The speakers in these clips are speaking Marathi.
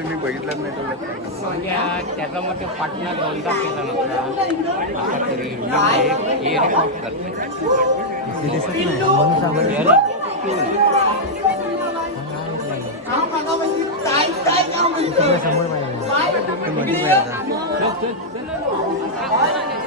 मी बघितलं नाही तुला माझ्या त्याचा मग पार्टनर दोनदा केला नव्हता आता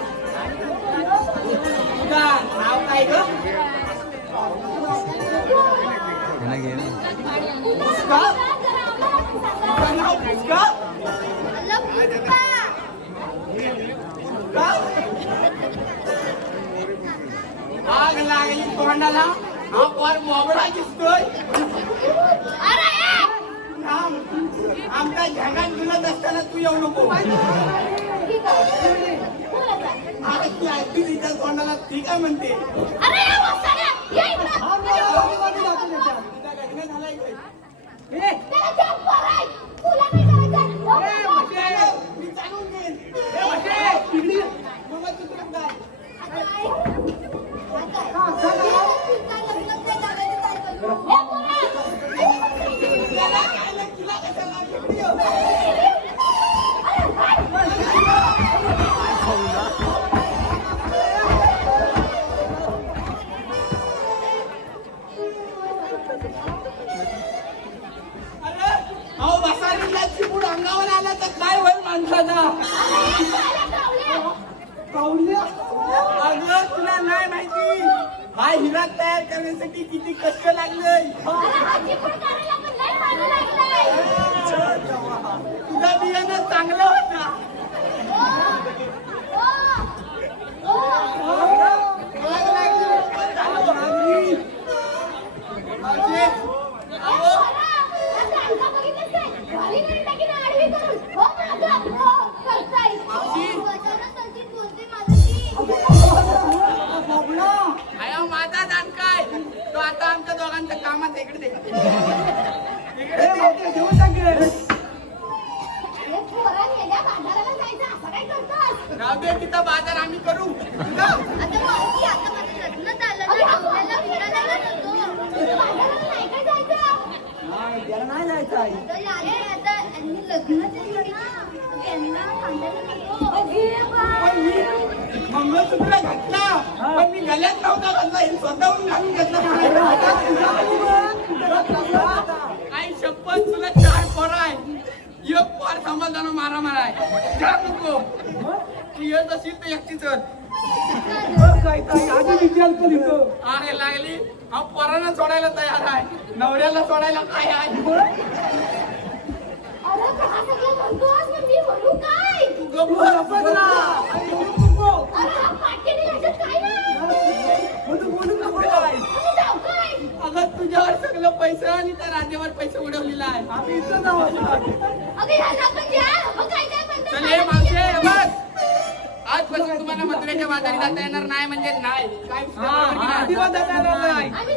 आग लागली तोंडाला. हा फार मोबडा दिसतोय. आमचा झंगाट जुलत असताना तू येऊ नको ठीक आहे. बोला जा. अरे ती ऐकली तिच्या ठीक आहे म्हणते? लग्न झालंय अहो, वसारीला चिपूड अंगावर आला तर काय होईल अगं तुला नाही माहिती. हा हिरा तयार करण्यासाठी किती कष्ट लागले. तुझा बियाणं चांगलं इकडे दे. इकडे दे. घेऊन टाक इकडे. जाऊ दे तिथं बाजार आम्ही करू. त्याला नाही जायचं? आई. मंगळसूत्र घातला. पण मी गल्यात नव्हता घातला हे स्वतःहून घालून घेतला. आई शपथ तुला चार पोर आहे. एक पोर सांभाळताना मारा माराय जा नको ती येत असेल तर एकटी चल. अरे लागली. हा पोरांना सोडायला तयार आहे. नवऱ्याला सोडायला काय आहे? तू गप्प अगं तुझ्यावर सगळं पैसे आणि त्या राजावर पैसे उडवलेला आहे. आम्ही इथं चल हे मावशे हे बघ. आजपासून तुम्हाला मथुरेच्या बाजारी जाता येणार नाही म्हणजे नाही. काय जाणार